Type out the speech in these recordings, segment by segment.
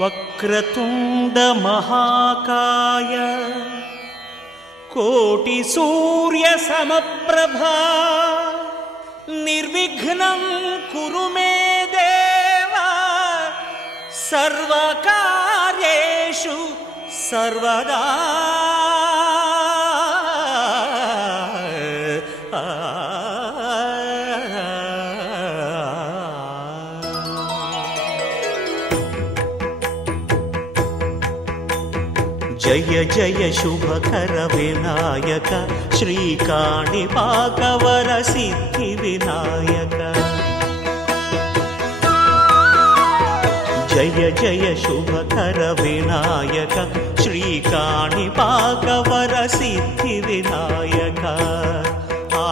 వక్రతుండ మహాకాయ కోటి సూర్య సమప్రభా నిర్విఘ్నం కురు మే దేవా సర్వకార్యేషు సర్వదా. జయ జయ శుభకర వినాయక శ్రీకాణిపాకవర సిద్ధి వినాయక. జయ జయ శుభకర వినాయక శ్రీకాణిపాకవర సిద్ధి వినాయక. ఆ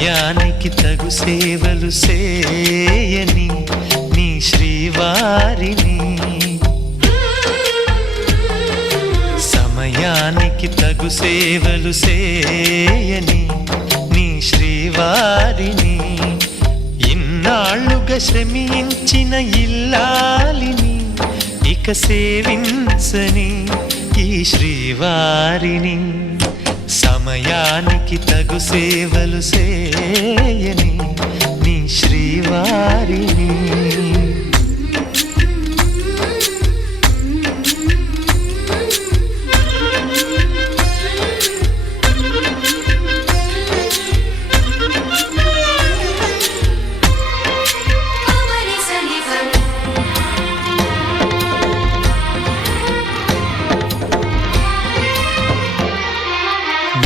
సమయానికి తగు సేవలు సేయని నీ శ్రీవారిని, సమయానికి తగు సేవలు సేయని నీ శ్రీవారిని, ఇన్నాళ్ళుగా శ్రమించిన ఇల్లాలిని ఇక సేవించని ఈ శ్రీవారిని, సమయానికి తగు సేవలు సేయని నీ శ్రీవారిని.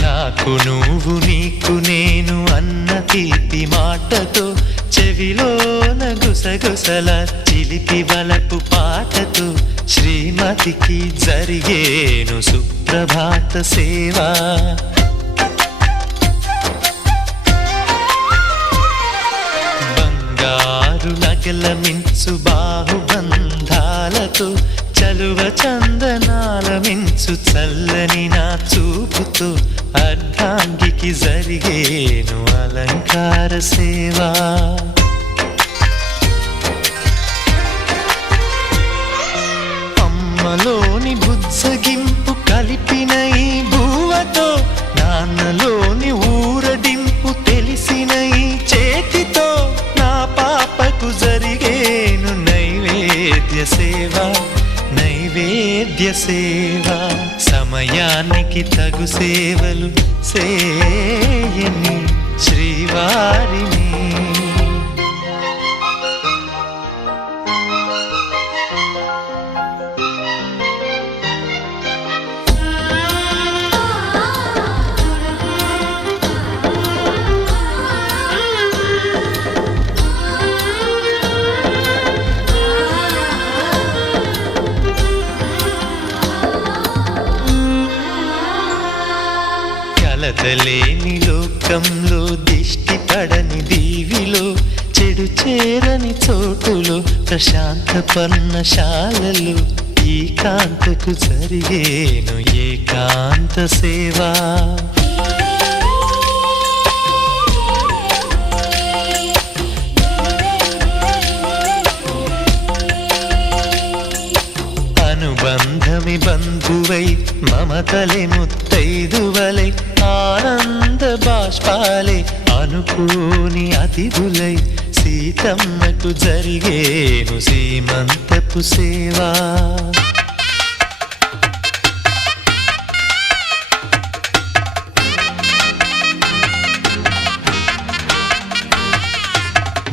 నాకు నువ్వు నీకు నేను అన్న తీపి మాటతో, చెవిలోన గుసగుసల చిలిపి వలపు పాటతో, శ్రీమతికి జరిగేను సుప్రభాత సేవా. బంగారు నగల మించు బాహుబంధాలతో, చలువ చందనాల మించు చల్లని నా చూపుతో, అర్ధాంగికి జరిగేను అలంకార సేవా. అమ్మలోని బుజ్జగింపు కలిపిన ఈ బువ్వతో, నాన్నలోని ఊరడింపు తెలిసిన ఈ చేతితో, నా పాపకు జరిగేను నైవేద్య సేవ, నైవేద్య సేవ. సమయానికి తగు సేవలు సేయని శ్రీవారిని. కలతలేని లోకంలో, దిష్టి పడని దీవిలో, చెడు చేరని చోటులో, ప్రశాంత పర్ణశాలలో, ఈ కాంతకు జరిగేను ఏకాంత సేవా. అనుబంధమి బంధువై, మమతలే ముత్తైదువలై, ఆనంద బాష్పాలే అనుకోని అతిథులై, సీతమ్మకు జరిగేను సీమంతపు సేవా.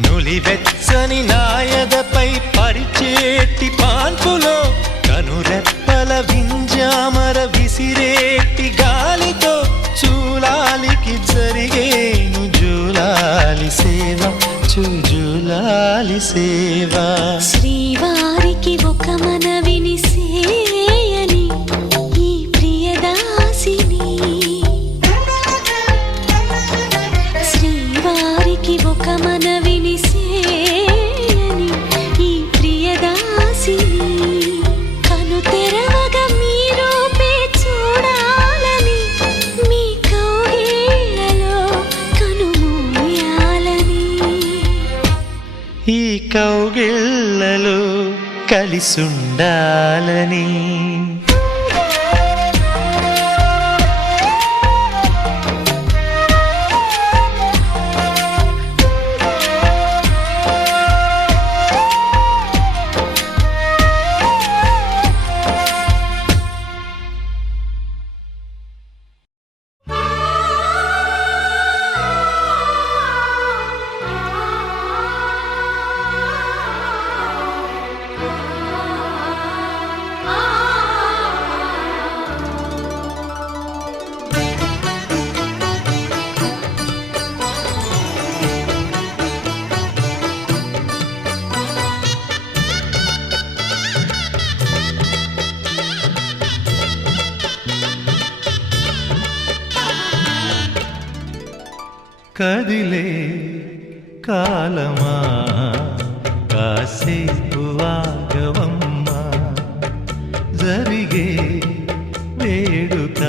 నులివెచ్చని నాయదపై పరిచేటి పాన్పులో, కనురెప్పల వింజామర విసిరేటి గాలితో, చూలాలికి జరిగేను జూలాలి సేవ, జూలాలి సేవ. శ్రీవారికి ఒక మనవిని సేయని ఈ ప్రియదాసిని, శ్రీవారికి ఒక మనవిని సేయని ఈ ప్రియదాసిని, కను తెరవగా మీ రూపే చూడాలని, మీ కౌగిళ్ళలో కనుమూయాలని, ఈ కౌగిళ్ళలో కలిసుండాలని. ఆ కదిలే కాలమా కాసేపు ఆగవమ్మా జరిగే వేడుక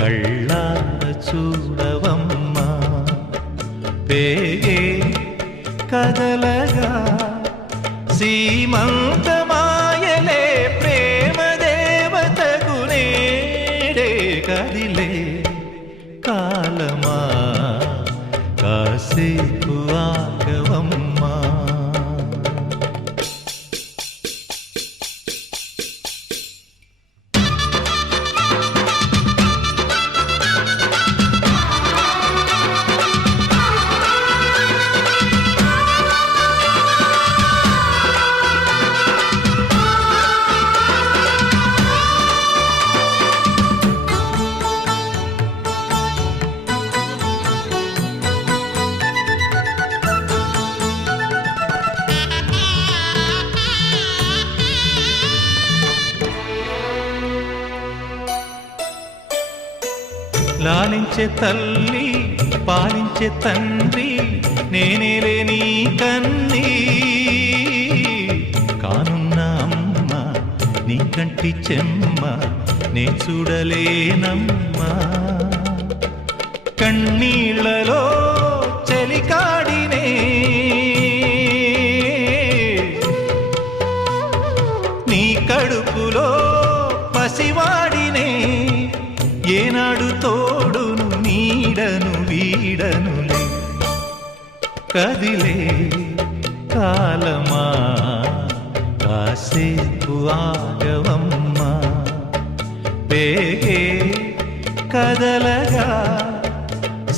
కళ్ళార చూడవమ్మా పేగే కదలగా సీమంతమాయలే ప్రేమ దేవతకు నేడే కదిలే కాలమా కాసేపు ఆగవమ్మా లాలించే తల్లి పాలించే తండ్రి నేనేలే నీ కన్నీ కానున్న అమ్మ నీ కంటి చెమ్మ నే చూడలేనమ్మా కన్నీళ్లలో చలికాడినే నీ కడుపులో పసివాడినే ఏనాడు తోడును నీడను వీడనులే కదిలే కాలమా కాసేపు ఆగవమ్మా పేగే కదలగా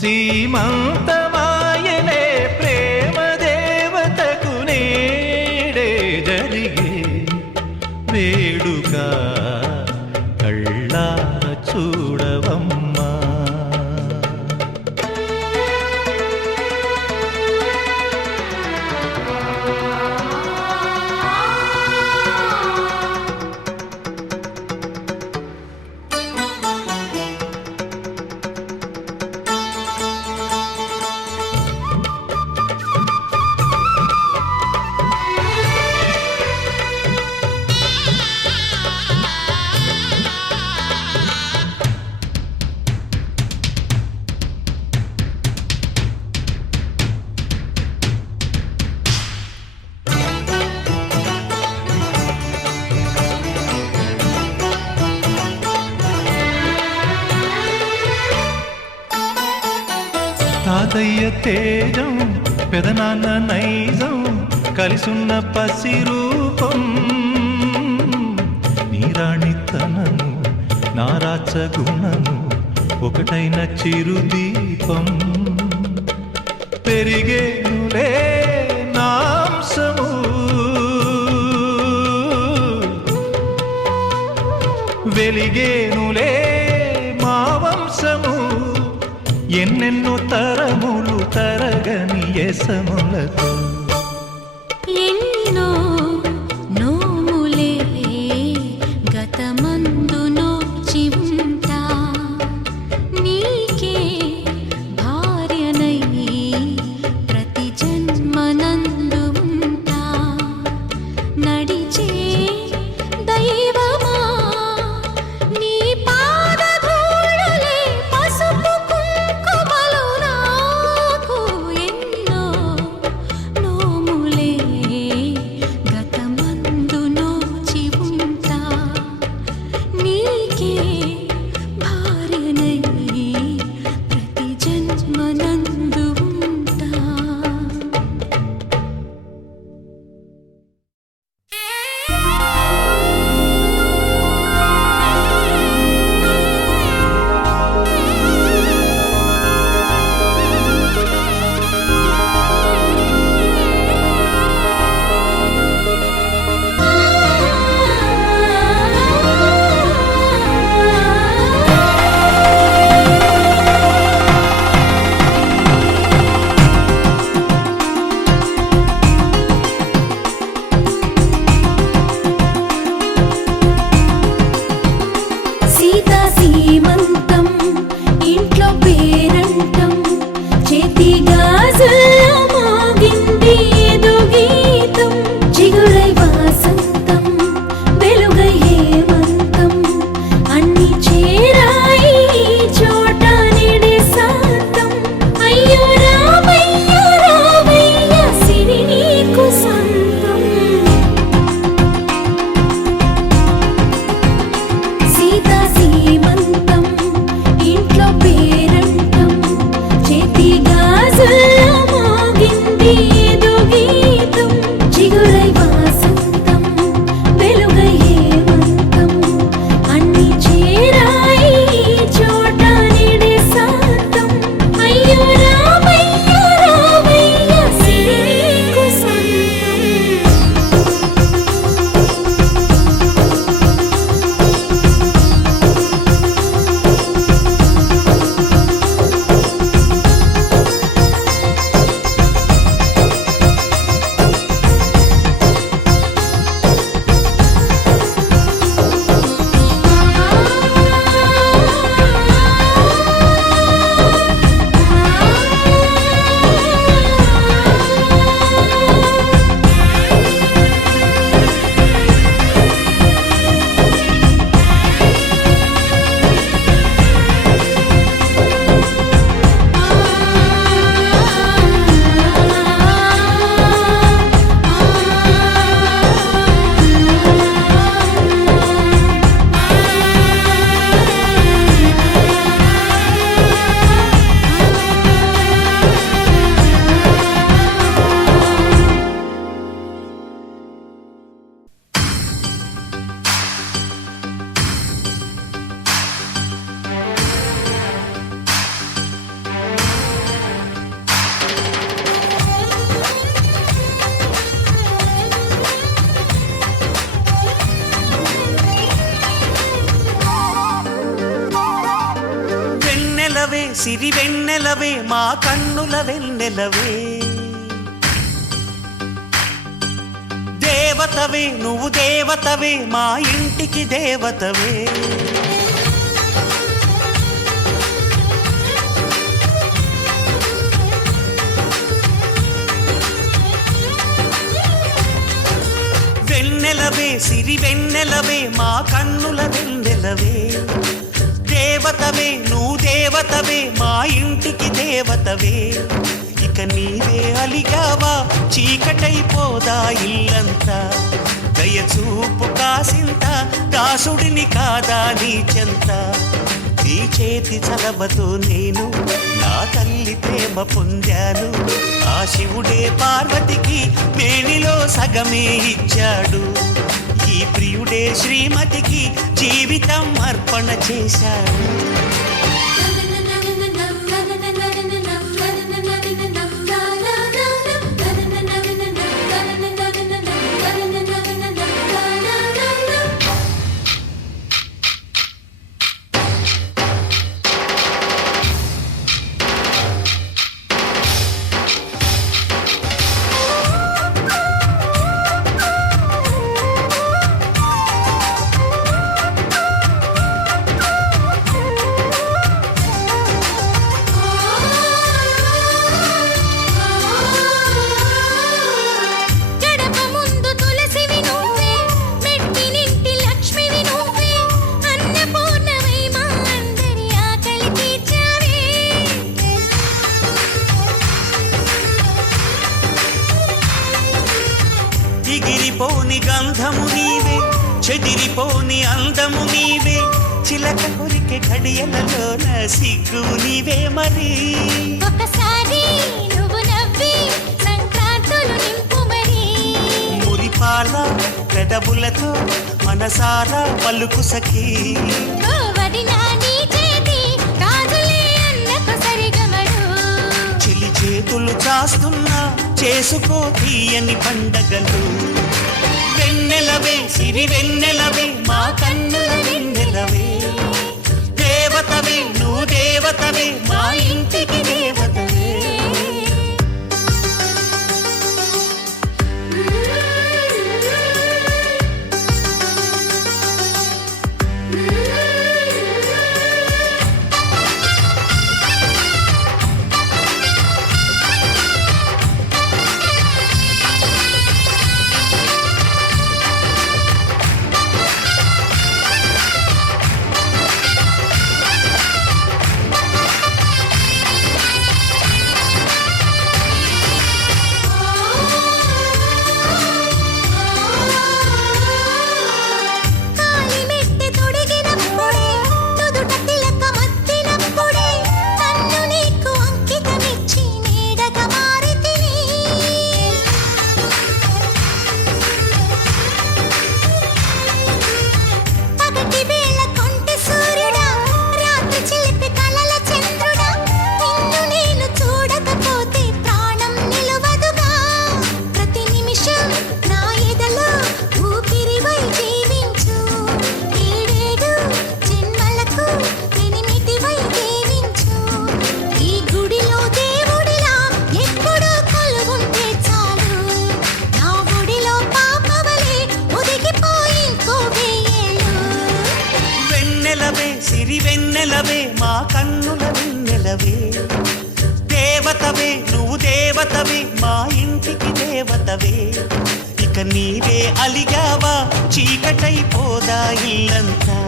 సీమంతమాయలే ప్రేమ దేవతకు నేడే జరిగే వేడుక కళ్ళార చూడవమ్మా తాతయ్య తేజం పెదనాన్న నైజం కలిసున్న పసి రూపం నీరాణితనము నారాచ గుణము ఒకటైన చిరుదీపం పెరిగేనులే నాంసము వెలిగేనులే మా వంశము ఎన్నెన్నో తరములు తరగని యసములతో ఎన్నో నోములే గతమందు నోచి ఉంటా నీకే భార్యనై ప్రతి జన్మనందు ఉంటా నడిచే దైవమా నీ పాదధూళులే పసుపు కుంకుమలు నాకు ఎన్నో చేతి గాజుల్లో మోగింది ఏదో గీతం చిగురై వాసంతం వెలుగై హేమంతం అన్ని చేరాయి చోట నిడే శాంతం అయ్యో రామయ్య రామయ్య సిరి నీకు సొంతం సీతా సీమంతం ఇంట్లో పేరంటం చేతి గాజుల్లో మోగింది ఏదో గీతం చిగురై వాసంతం వెలుగై హేమంతం అన్ని చేరాయి చోట నిడే శాంతం అయ్యో రామయ్య రామయ్య సిరి నీకు సొంతం వెన్నెలవే సిరి వెన్నెలవే మా కన్నుల వెన్నెలవే దేవతవే నువ్వు దేవతవే మా ఇంటికి దేవతవే వెన్నెలవే సిరి వెన్నెలవే మా కన్నుల వెన్నెలవే దేవతవే నువ్వు దేవతవే మా ఇంటికి దేవతవే ఇక నీవే అలిగావా చీకటైపోదా ఇల్లంతా దయచూపు కాసింత దాసుడిని కాదా నీ చెంత నీ చేతి చలవతో నేను నా తల్లి ప్రేమ పొందాను ఆ శివుడే పార్వతికి మేనిలో సగమే ఇచ్చాడు ఈ ప్రియుడే శ్రీమతికి జీవితం అర్పణ చేశాడు ఎగిరిపోని గంధము నీవే చెదిరిపోని అందము నీవే చిలక కొరికే ఘడియలలోన సిగ్గు నీవే మరి ఒకసారి నువ్వు నవ్వి సంక్రాంతులు నింపు మరి మురిపాల పెదవులతో మనసారా పలుకు సఖీ వదినా నీ చేతి కాదులే అన్నకు సరిగమడు చెలి చేతులు చాస్తున్నా చేసుకో తీయని పండగలు వెన్నెలవే సిరి వెన్నెలవే మా కన్నుల వెన్నెలవే దేవతవే నువ్వు దేవతవే మా ఇంటికి దేవతవే మా కన్నుల వెన్నెలవే దేవతవే నువ్వు దేవతవే మా ఇంటికి దేవతవే ఇక నీవే అలిగావా చీకటైపోదా ఇల్లంతా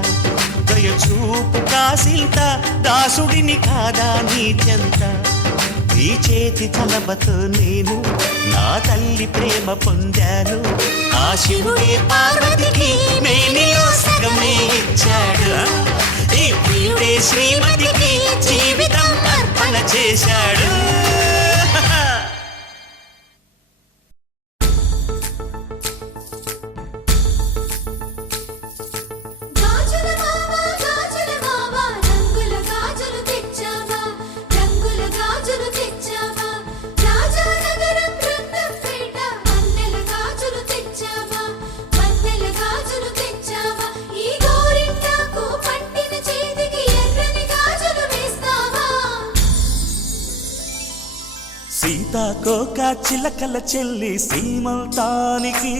దయచూపు కాసింత దాసుడిని కాదా నీ చెంత నీ చేతి చలబతో నేను నా తల్లి ప్రేమ పొందాను ఆ శివుడే పార్వతికి మేనిలో సగమే ఇచ్చాడు ఈ ప్రియుడే శ్రీమతికి జీవితం అర్పణ చేశాడు గాజుల మావా రంగుల గాజులు తెచ్చావా రంగుల గాజులు తెచ్చావా రాజానగరం రంగంపేట వన్నెల గాజులు తెచ్చావా వన్నెల గాజులు తెచ్చావా ఈ గోరింటాకు పట్టిన చేతికి ఎర్రని గాజులు వేస్తావా సీతాకోక చిలకల చెల్లి సీమంతానికి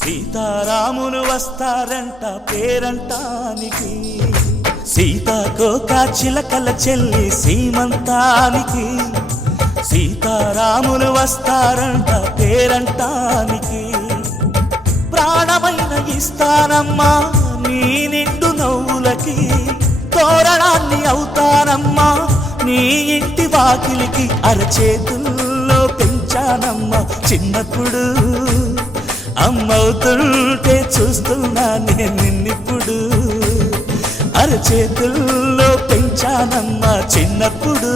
సీతారాములు వస్తారంట పేరంటానికి సీతాకోక చిలకల చెల్లి సీమంతానికి సీతారాములు వస్తారంట పేరంటానికి ప్రాణమైన ఇస్తానమ్మా నీ నిండు నవ్వులకి తోరణాన్ని అవుతానమ్మా నీ ఇంటి వాకిలికి అరచేతుల్లో పెంచానమ్మా చిన్నప్పుడు అమ్మవుతుంటే చూస్తున్నా నేను నిన్నిప్పుడు అరచేతుల్లో పెంచానమ్మా చిన్నప్పుడు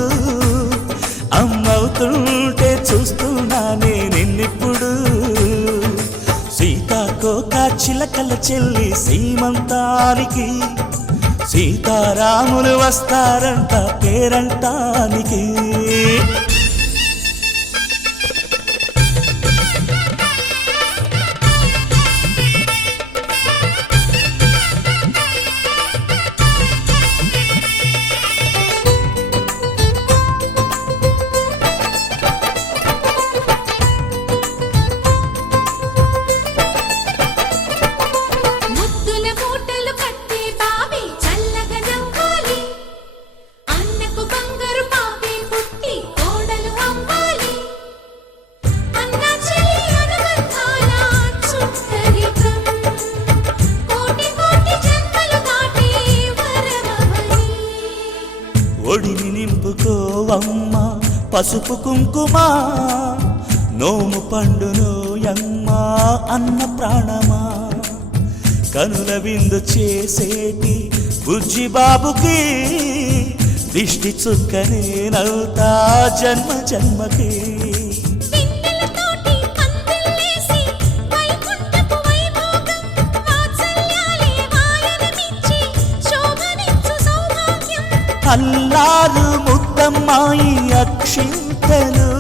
అమ్మవుతుంటే చూస్తున్నా నేను నిన్నిప్పుడు సీతాకోక చిలకల చెల్లి సీమంతానికి సీతారాములు వస్తారంట పేరంటానికి ముద్దుల మూటలు కట్టి బావి చల్లగా నవ్వాలి అన్నకు బంగారు పాపే పుట్టి కోడలు అవ్వాలి అన్న చెల్లి అనుబంధాల చుట్టరికం కోటి కోటి జన్మలు దాటి వరమవని ఒడిని నింపుకోవమ్మ పసుపు కుంకుమ నోము పండునోయమ్మ అన్న ప్రాణమా కనుల విందు చేసేటి బుజ్జి బాబుకి దిష్టి చుక్కనేనవుతా జన్మ జన్మకి వెన్నెలతోటి పందిళ్ళేసి వైకుంఠపు వైభోగం వాత్సల్యాలే వాయనమిచ్చి శోభనిచ్చు సౌభాగ్యం అల్లారు ముద్దమ్మాయి అక్షింతలు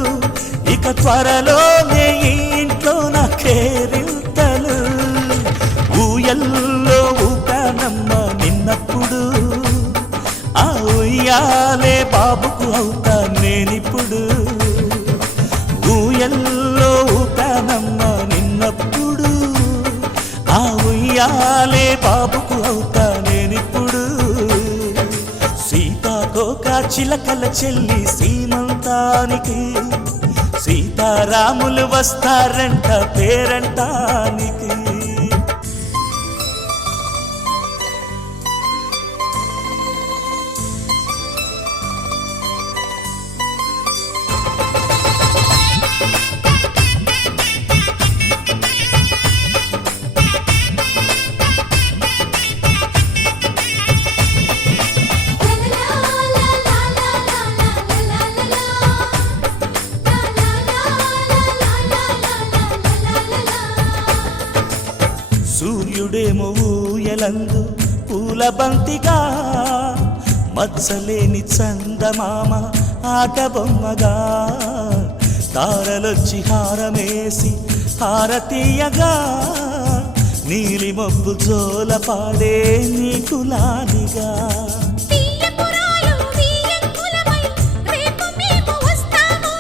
ఇక త్వరలోనే ఈ ఇంట్లో నా కేరింతలు ఊయల్లో ఊపానమ్మ నిన్నప్పుడు ఆ ఉయ్యాలే బాబుకు అవుతా నేనిప్పుడు ఊయల్లో ఊపానమ్మ నిన్నప్పుడు ఆ ఉయ్యాలే బాబుకు అవుతా నేనిప్పుడు సీతాకోక చిలకల చెల్లి సీమంతానికి సీతారాములు వస్తారంట పేరంటానికి సూర్యుడేమో ఊయలందు పూల బంతిగా మత్సలేని చందమామ ఆట బొమ్మగా తారలొచ్చి హారమేసి హారతీయగా నీలి మబ్బు జోల పాడే నీకులానిగా తీయపురాలు తీయంకులమై రేపు మేము వస్తాము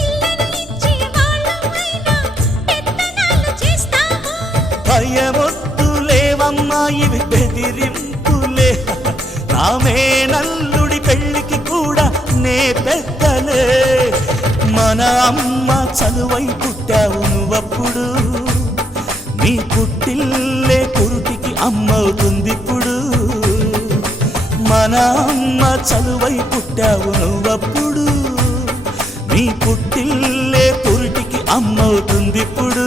ఇళ్ళను ఇచ్చే వాళ్ళమైనా పెత్తనాలు చేస్తాము భయమొద్దులేవమ్మా ఇవి బెదిరింపులే నామే నల్ల మన అమ్మ చలువై పుట్టావు నువ్వప్పుడు నీ పుట్టిల్లే పురుటికి అమ్మవుతుందిప్పుడు మన అమ్మ చలువై పుట్టావు నువ్వప్పుడు నీ పుట్టిల్లే పురుటికి అమ్మవుతుందిప్పుడు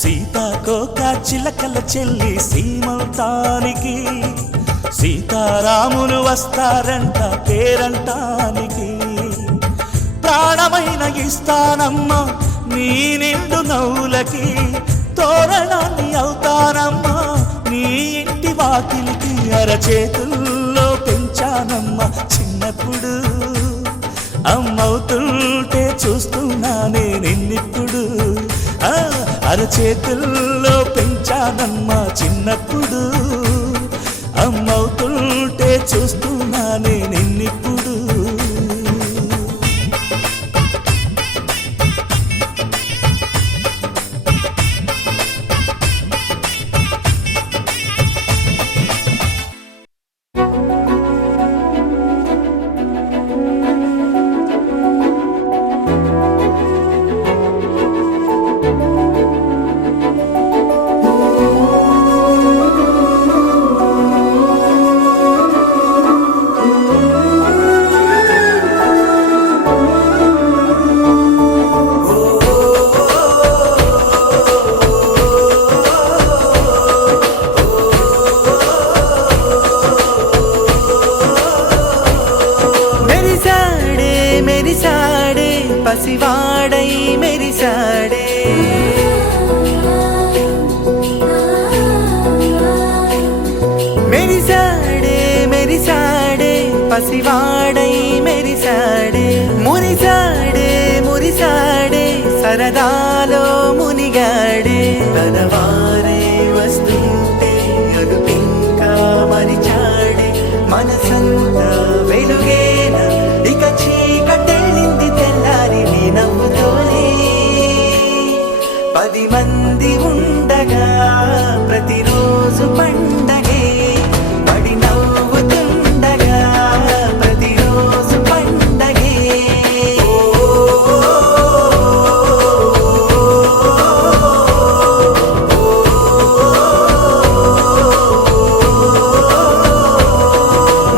సీతాకోక చిలకల చెల్లి సీమంతానికి సీతారాములు వస్తారంట పేరంటానికి ప్రాణమైన ఇస్తానమ్మా నీ నిండు నవ్వులకి తోరణాన్ని అవుతానమ్మా నీ ఇంటి వాకిలికి అరచేతుల్లో పెంచానమ్మా చిన్నప్పుడు అమ్మవుతుంటే చూస్తున్నానే నిన్నిప్పుడు అరచేతుల్లో పెంచానమ్మా చిన్నప్పుడు అమ్మవుతుంటే చూస్తున్నానే నిన్నిప్పుడు పసివాడై మెరిసాడే మెరిసాడే మెరిసాడే పసివాడై మెరిసాడే మురిసాడే మురిసాడే సరదాలో మునిగాడే తనవారే వస్తుంటే అదుపింకా మరిచాడే మనసంతా వెలుగేన ఇక చీకటెళ్ళింది తెల్లారి నీ నవ్వుతోనే 10 మంది ఉండగా ప్రతిరోజు పండగే పడి నవ్వుతుండగా ప్రతిరోజు పండగే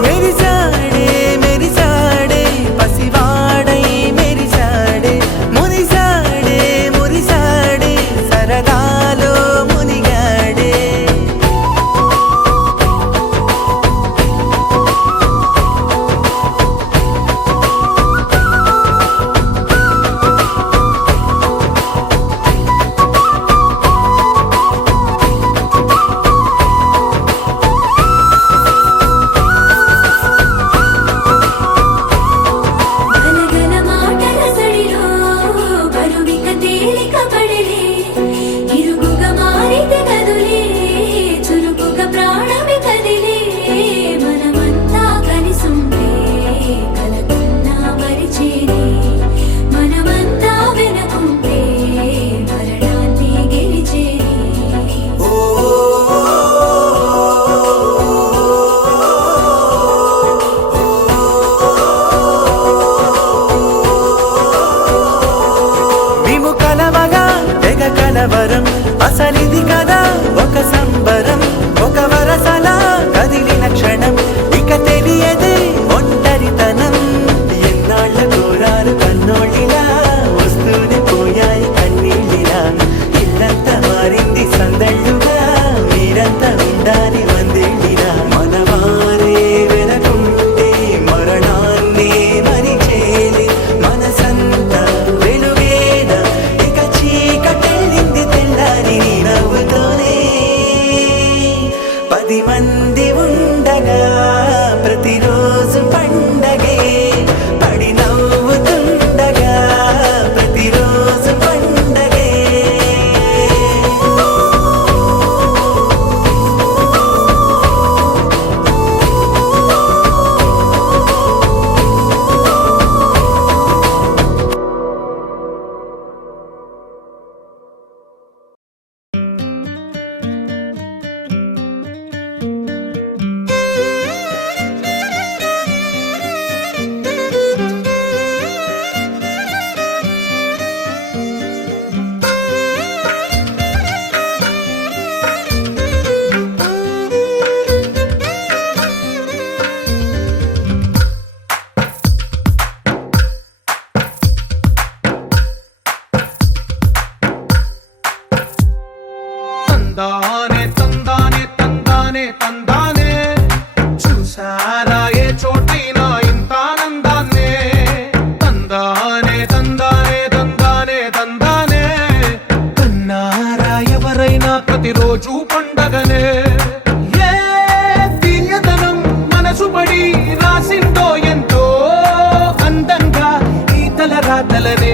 మెరిసాడే మెరిసాడే పసివాడై మెరిసాడే మురిసాడే మురిసాడే సరదాలో మునిగాడే గలగల మాటల సడిలో బరువిక తేలిక పడలే ఇరుగుగా మారితే కదులే చురుకుగా ప్రాణమి కదిలే మనమంతా కలిసుంటే కలకున్నా మరిచేనే మనమంతా వెనకుంటే మరణాన్ని గెలిచేనే మేము కలవగా తెగ కలవరం అసలిది కదా ఒక సంబరం ఒక వరసలా కదిలిన క్షణం ఇక తెలియదే ఒంటరితనం ఎన్నాళ్ళ కోరారు కన్నోళ్ళిలా వస్తూనే పోయాయి కన్నీళ్ళిలా ఇల్లంతా మారింది సందళ్ళుగా మీరంతా ఉండాలి వందేళ్ళిలా మనవారే వెనకుంటే మరణాన్ని మరిచేలే మనసంతా వెలుగేన ఇక చీకటెళ్ళింది తెల్లారి నీ తలవే